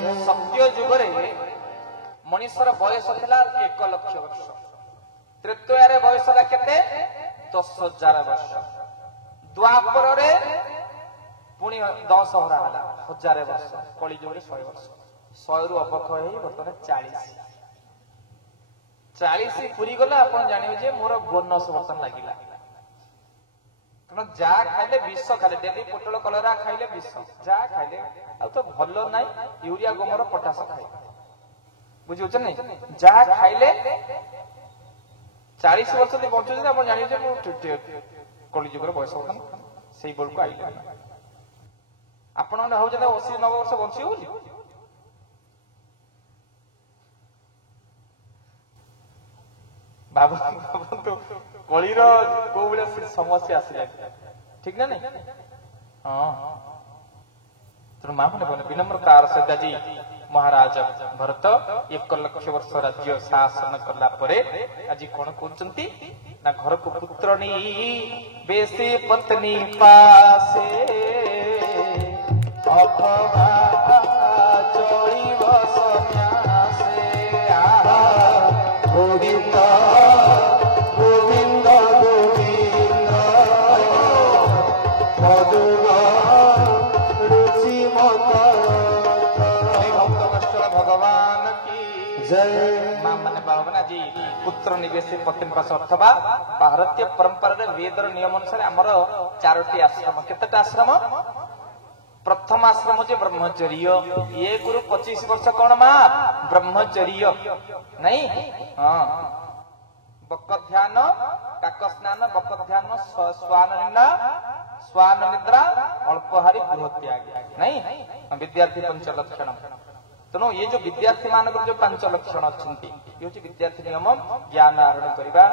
सत्य जुगरे मनुष्यर बयस था 1 लक्ष वर्ष, त्रेतयारे बयस केते 10,000 वर्ष, द्वापर पुणी 10,000 वर्ष, कली जुगरे 100 वर्ष, 100 रु अबक्षय बर्तमान 40 पूरी गला। आप जानवे मोर बोनस बर्तन लगिला, कारण जहाँ खाइले विष खाले डेली पोटल कलरा खाइले विष, जहाँ खाइले तो भल ना यूरिया गोमर पटास खाए बुझे नहीं, जहाँ खाइले 40 वर्ष बंचुचे आप जानवे कली जुगर बयस से बेल को आइले आप 80-90 वर्ष बंची हो भावतु कलिर को समस्या आसला ठीक ना नहीं। हाँ तेणु माँ मैंने विनम्रतार सहित आज महाराज भरत 1 लक्ष वर्ष राज्य शासन कला परे आज कौन कहते ना घर को पुत्रनी बेसी पत्नी पासे अथवा चलिब सन्यासे आहा गोविंद गोविंद गोविंद मधुर रुचि मकर भगवान की जय। मां माने बाबा जी पुत्र निवेश पत्नी पास अथवा भारतीय परंपरा वेदर नियम अनुसार आमर 4टी आश्रम। केतटा आश्रम? प्रथम आश्रम जे ब्रह्मचर्य, ये गुरु 25 वर्ष कौन मां ब्रह्मचर्य नहीं। हाँ बक ध्यान काक स्नान बक ध्यान स्वान निद्रा अल्पहारी गृहत्याग नहीं विद्यार्थी 5 लक्षण। तेणु ये जो विद्यार्थी मान जो 5 लक्षण अच्छा ये विद्यार्थी नियम ज्ञान आहरण करवा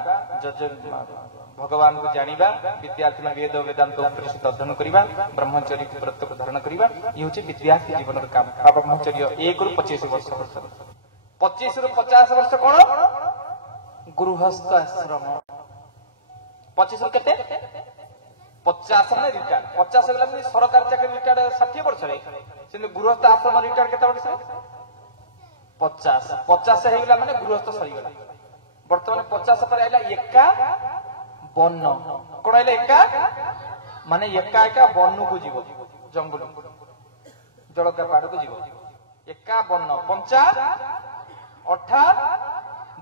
भगवान को जानिबा विद्यार्थी वेद वेदांत उपनिषद अध्ययन करवा ब्रह्मचर्य व्रत को धारण करवा ये हूँ विद्यार्थी जीवन काम। ब्रह्मचर्य 1 रु 25 वर्ष 25 रु 50 वर्ष कौन गृहस्थ आश्रम। 25 रु केते 50 में रिटायर 50 गला सरकार चाकरी रिटायर 60 वर्ष गृहस्थ आश्रम रिटायर केते वर्ष 50 हेगला माने गृहस्थ सरीगला। वर्तमान 50 पर आइला एका वन कौन आइला एका माने एका वन को जीव जंगल जलका पहाड़ को जीव एका वन 50 अठा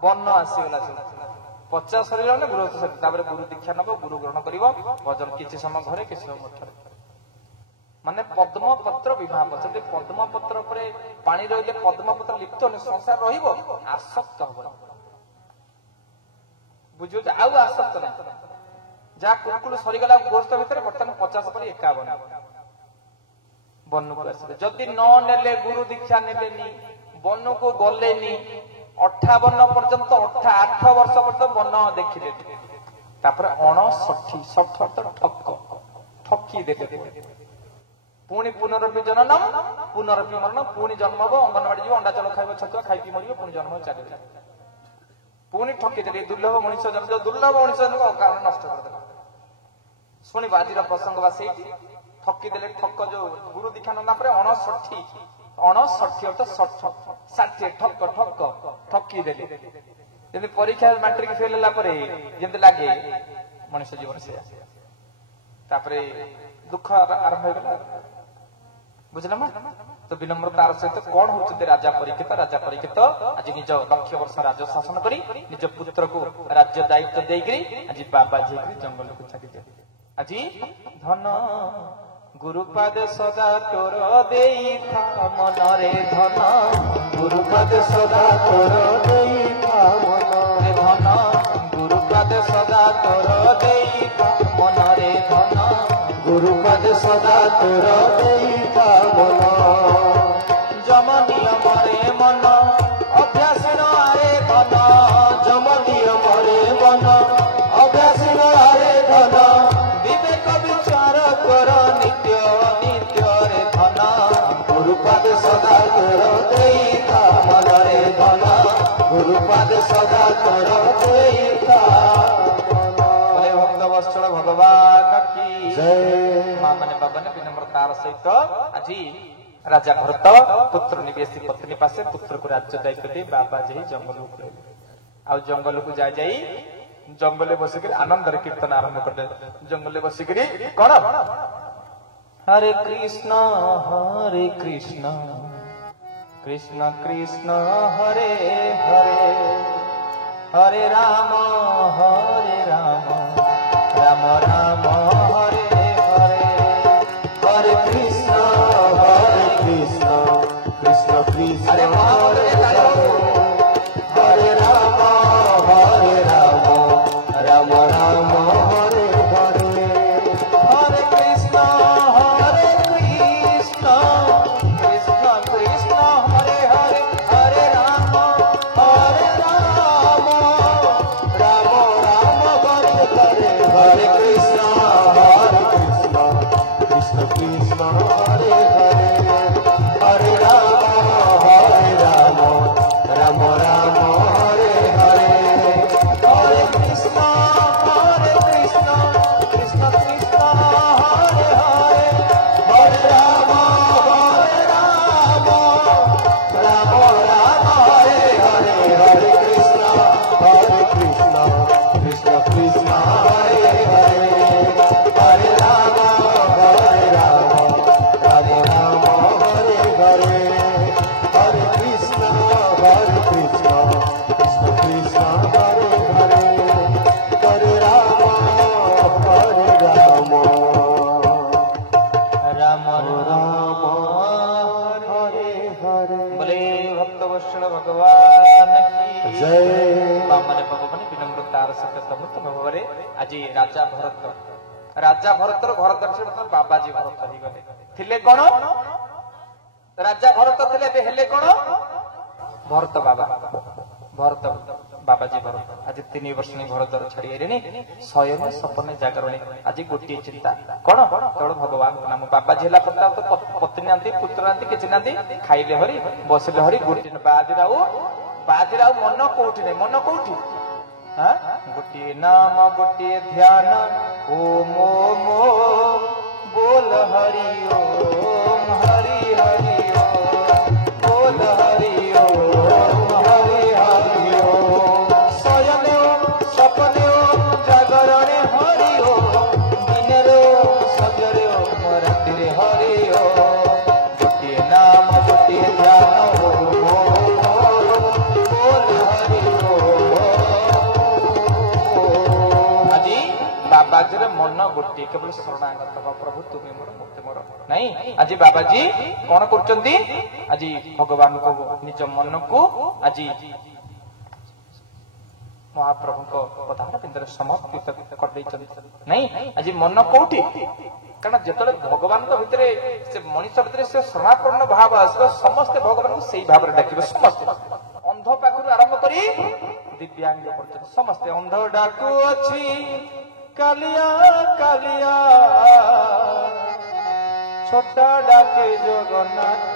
वन आसीगला 50 शरीर में गृहस्थ शरीर तापर गुरु दीक्षा नब गुरु ग्रहण करिवो भजन किछि समय घरे किछि समय मठरे माने पद्म पत्र विवाह जब पद्म पत्र पर पानी रहिले पद्म पत्र लिप्त संसार रहिबो आसक्त हबो बुझो आउ आसक्त ना जहाँ कुलकुल सरीगला गृहस्थ भितर बर्तमान 50 पर 51 वन को आसले जदि न नेले गुरु दीक्षा नेलेनी वन को गलेनी 58 पर्यंत 8 वर्ष पर्यंत वन देखिले तापर 59 ठकी देते पुणी पुनरपि जननम पुनरपि मरण पुणी जन्म हो अंगनवाड़ी जीव अंडा चाल खाइब छतुआ खाई पी मरियो पुणी जन्म चले पुणी ठकी देते दुर्लभ मनुष्य जन्म दुर्लभ मनुष्य जन्म कारण नष्ट कर देला सुनी बाजीर प्रसंग बा सेठी ठकी देले ठक जो गुरु दीक्षा नना पर 59 अट 60 ठक ठकी देले जब परीक्षा मैट्रिक फेल होला परे जेंते लागे मनुष्य जीवन से तापरे दुख आरंभ हो गला बुझला मा। तो विनम्रतार सहित कौन होते राजा परीक्षित आज निज लक्ष्य वर्ष राज्य शासन करी निज पुत्र को राज्य दायित्व देकरी आज बाबा जी जंगल को छाड़ी दे आज धन गुरुपाद सदा तोर देई था मन रे धन गुरुपाद सदा तोर देई था मन रे धन गुरुपाद सदा तोर देई था मन रे धन गुरुपाद सदा तोर देई था मन जम नियम रे मन अभ्यास रे धन जम नियम रे मन अभ्यास रे धन विवेक विचार कर नित्य नित्य रे धन गुरुपाद सदा तोर देई था मन रे धन गुरुपाद सदा तोर देई था भक्त वत्सल भगवान की जय। मां माने बाबा ने विनम्रतार सहित आज राजा भरत पुत्र निवेशी पत्नी पासे पुत्र को राज्य दायित्व दे बाबा जी जंगल को आ जंगल को जाई जंगल बसिक आनंद कीर्तन आरंभ कर जंगल बसिक कौन हरे कृष्ण कृष्ण कृष्ण हरे हरे हरे राम राम राम हरे हरे हरे कृष्ण कृष्ण कृष्ण हरे हरे राम राम राम हरे हरे हरे कृष्ण कृष्ण कृष्ण हरे हरे हरे राम राम राम हरे हरे हरे कृष्ण कृष्ण कृष्ण हरे हरे हरे राम राम राम हरे हरे हरे कृष्ण कृष्ण कृष्ण हरे हरे हरे राम राम राम हरे हरे हरे कृष्ण कृष्ण कृष्ण हरे हरे हरे राम राम हरे हरे हरे कृष्ण कृष्ण कृष्ण हरे हरे हरे राम राम हरे हरे बोले भक्त वत्सल भगवान की जय बामने भगवान विनम्रतार सहित भगवान आज राजा भरतर घर दर्शन बाबाजी भरत ही गले थिले कौन राजा भरत थिले हेले कौन भरत बाबाजी भरत आज 3 वर्ष भरत छाड़ी शयन सपने जागरण आज गोटे चिंता कौन केवल भगवान नाम बाबाजी है तो पत्नी ना पुत्र ना किसी ना खाइले हरी बसले हरी गोटे बाजीराव मन कौटी नहीं मन कौटी गोटे नाम गोटे ध्यान ओम ओम बोल हरि ओम हरि हरि ओम बोल हरि ओम हरि हरि ओम शयन सपने जागरण हरि ओम दिन सजरे राति हरि ओम गोटे नाम गोटे ध्यान बाबाजी मन गोटे केवल शरणागत प्रभु तुम्हें मोर मुक्ति मोर नहीं आज बाबाजी कौन करचंदी आज भगवान को निज मन को आज महाप्रभु को पदार्थ पिंडरे समर्पित कर देचंदी नहीं आज मन कोठी कारण जेतले भगवान को भितरे से मनुष्य भितरे से शरणापन्न भाव आसो समस्त भगवान को सेही भाव रे डाकिबे समस्त अंध पाखरु आरंभ करी दिव्यांग पर्यंत समस्त अंध डाकू अछि कालिया कालिया छोटा डाके जगन्नाथ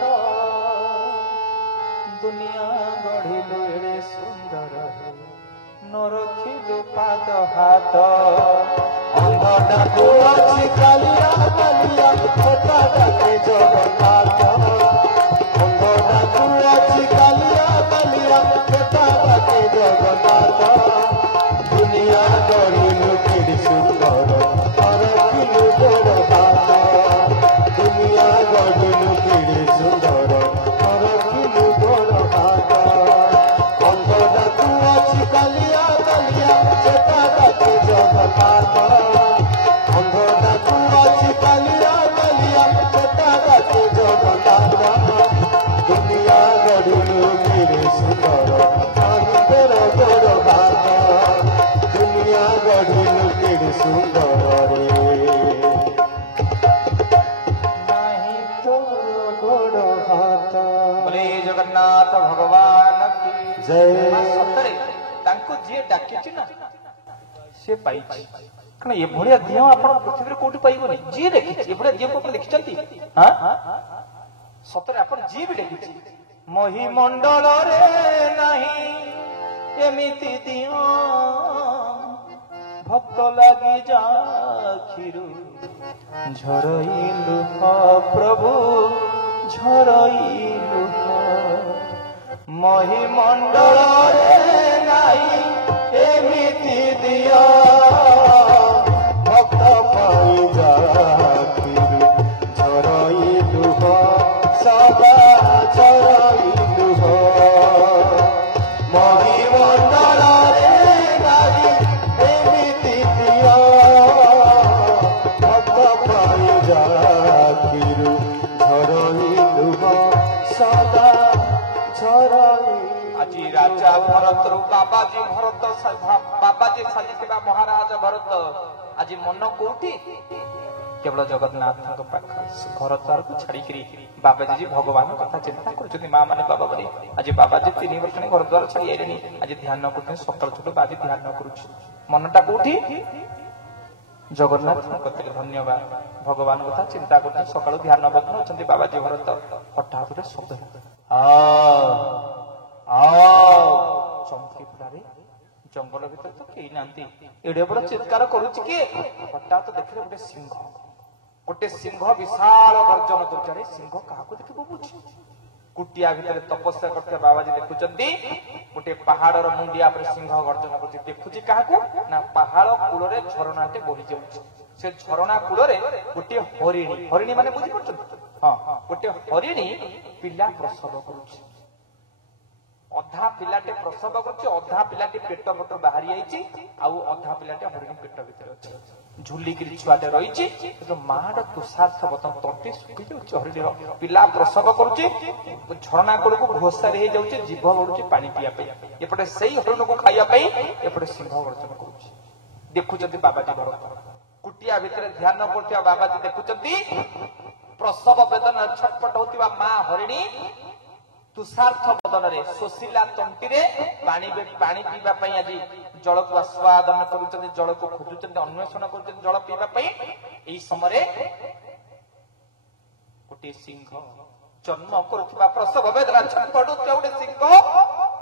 दुनिया गढ़िलु एड़े सुंदर नरखिलु पाद हाथ अंध डाकू अछि कालिया कालिया छोटा डाके जगन्नाथ अंध डाकू अछि कालिया कालिया छोटा डाके जगन्नाथ दुनिया गढ़िलु सुंदर नरखिलु गोड़ हाथ दुनिया गढ़िलु केड़े सुंदर नरखिलु गोड़ हाथ अंध डाकू अछि कालिया कालिया छोटा डाके जगन्नाथ अंध डाकू अछि कालिया कालिया छोटा डाके जगन्नाथ दुनिया गढ़िलु केड़े सुंदर नरखिलु गोड़ हाथ दुनिया गढ़िलु केड़े सुंदर रे नहीं तो गोड़ हाथ बोले जगन्नाथ भगवान की जय सतरे तांको जे डाकिछि ना से पाइछि कने ए भलिया दियो आपण पृथ्वी रे कोठी पाइबोनी जे देखिछि ए भलिया दियो को देखिछंती हां सतरे आपण जे भी देखिछि मोहि मंडल रे नहीं एमिति दियो भक्त लगी जाखिरु झरइलु प्रभु ଝରଇ ଲୁହ ମହିମଣ୍ଡଳରେ ନାଇଁ ଏମିତି ଦିଅ ଭକ୍ତ ପାଇଯା ଝରଇ ଲୁହ ସଦା ଝରଇ ଲୁହ ମହିମଣ୍ଡଳରେ ନାଇଁ ଏମିତି ଦିଅ ଭକ୍ତ ପାଇଯା ଝରଇ ଲୁହ ସଦା ଝରଇ। ଆଜି ରାଜା ଭରତରୁ ବାବାଜୀ ଭରତ ବାବାଜୀ ସାଜିଥିବା ମହାରାଜ ଭରତ ଆଜି ମନ କୋଉଠି କେବଳ ଜଗନ୍ନାଥଙ୍କ ପାଖରେ ଘର ଦ୍ୱାରକୁ ଛାଡିକିରି ବାବାଜୀ ଭଗବାନ କଥା ଚିନ୍ତା କରୁଛନ୍ତି। ମା ମାନେ ବାବା ମାନେ ଆଜି ବାବାଜୀ 3 ବର୍ଷ ଘର ଦ୍ୱାର ଛାଡି ଆଇଲେଣି ଆଜି ଧ୍ୟାନ କରୁଛନ୍ତି ସକାଳୁ ଛୋଟ ବାଜି ଧ୍ୟାନ କରୁଛି ମନଟା କୋଉଠି ଜଗନ୍ନାଥଙ୍କ କତିରେ। ଧନ୍ୟବାଦ ଭଗବାନ କଥା ଚିନ୍ତା କରୁଛନ୍ତି ସକାଳୁ ଧ୍ୟାନ ମଗ୍ନ ଅଛନ୍ତି ବାବାଜୀ ଭରତ। ହଠାତ୍ ଗୋଟେ ଶବ୍ଦ ଚମକି ପଡାରେ ଜଙ୍ଗଲ ଭିତରେ ତ କେହି ନାହାନ୍ତି ଏଡେ ବଡ ଚିତ୍କାର କରୁଛି କିଏ? ହଠାତ୍ ଦେଖିଲେ ଗୋଟେ ସିଂହ ବିଶାଳ ଗର୍ଜନ କରୁଛି। ସିଂହ କାହାକୁ ଦେଖି ବୋବୁଛି? କୁଟିଆ ଭିତରେ ତପସ୍ୟା କରୁଥିବା ବାବାଜୀ ଦେଖୁଛନ୍ତି ଗୋଟେ ପାହାଡର ମୁଣ୍ଡିଆ ଉପରେ ସିଂହ ଗର୍ଜନ କରୁଛି। ଦେଖୁଛି କାହାକୁ ନା ପାହାଡ କୂଳରେ ଝରଣାଟେ ବହି ଯାଉଛି। ସେ ଝରଣା କୂଳରେ ଗୋଟିଏ ହରିଣୀ ମାନେ ବୁଝିପାରୁଛନ୍ତି? ହଁ ଗୋଟେ ହରିଣୀ ପିଲା ପ୍ରସବ କରୁଛି। ଅଧା ପିଲାଟେ ପ୍ରସବ କରୁଛି ଅଧା ପିଲାଟି ପେଟ ପଟରୁ ବାହାରି ଯାଇଛି ଆଉ ଅଧା ପିଲାଟେ ହରିଣୀ ପେଟ ଭିତରେ ଅଛି। ଝୁଲିକିରି ଛୁଆଟେ ରହିଛି କିନ୍ତୁ ମାଆର ତୁଷାର୍ଥ ବତନ ତଣ୍ଟି ଶୁଖି ଯାଉଛି। ହରିଣୀର ପିଲା ପ୍ରସବ କରୁଛି ଝରଣା କୂଳକୁ ଘୋଷାରି ହେଇଯାଉଛି ଜିଭ ବଢୁଛି ପାଣି ପିଇବା ପାଇଁ। ଏପଟେ ସେଇ ହରିଣକୁ ଖାଇବା ପାଇଁ ଏପଟେ ସିଂହ ଗର୍ଜନ କରୁଛି। ଦେଖୁଛନ୍ତି ବାବାଜୀ ଭରତ କୁଟିଆ ଭିତରେ ଧ୍ୟାନ କରୁଥିବା ବାବାଜୀ ଦେଖୁଛନ୍ତି ପ୍ରସବ ବେଦନା ଛଟପଟ ହଉଥିବା ମା ହରିଣୀ ତୁଷାର୍ଥ ବଦନରେ ଶୋଷିଲା ତଣ୍ଟିରେ ପାଣି ପିଇବା ପାଇଁ ଆଜି ଜଳକୁ ଆସ୍ୱାଦନ କରୁଛନ୍ତି ଜଳକୁ ଖୋଜୁଛନ୍ତି ଅନ୍ୱେଷଣ କରୁଛନ୍ତି ଜଳ ପିଇବା ପାଇଁ। ଏହି ସମୟରେ ଗୋଟିଏ ସିଂହ ଜନ୍ମ କରୁଥିବା ପ୍ରସବ ବେଦନା ଛଟପଟୁଥିବା ଗୋଟେ ସିଂହ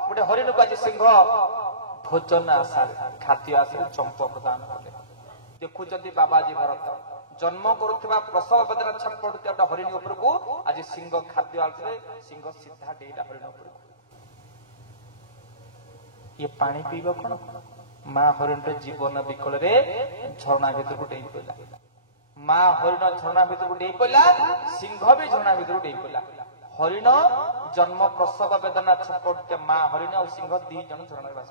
ଗୋଟେ ହରିଣକୁ ଆଜି ସିଂହ ଭୋଜନ ଆଶାରେ ଖାଦ୍ୟ ଆଶାରେ ଚମ୍ପ ପ୍ରଦାନ କଲେ। ଦେଖୁଛନ୍ତି ବାବାଜୀ ଭରତ ଜନ୍ମ କରୁଥିବା ପ୍ରସବ ବେଦନା ଛଟପଟୁଥିବା ଗୋଟେ ହରିଣୀ ଉପରକୁ ଆଜି ସିଂହ ଖାଦ୍ୟ ଆସରେ ସିଂହ ସିଧା ଡେଇଲା ହରିଣ ଉପରକୁ। ଇଏ ପାଣି ପିଇବ କଣ? ମା ହରିଣର ଜୀବନ ବିକଳରେ ଝରଣା ଭିତରକୁ ଡେଇ ପଡିଲା। ମା ହରିଣ ଝରଣା ଭିତରକୁ ଡେଇ ପଡିଲା ସିଂହ ବି ଝରଣା ଭିତରକୁ ଡେଇ ପଡିଲା। ହରିଣ ଜନ୍ମ ପ୍ରସବ ବେଦନା ଛଟପଟୁଥିବା ମା ହରିଣ ଆଉ ସିଂହ 2 ଜଣ ଝରଣାରେ ବାସ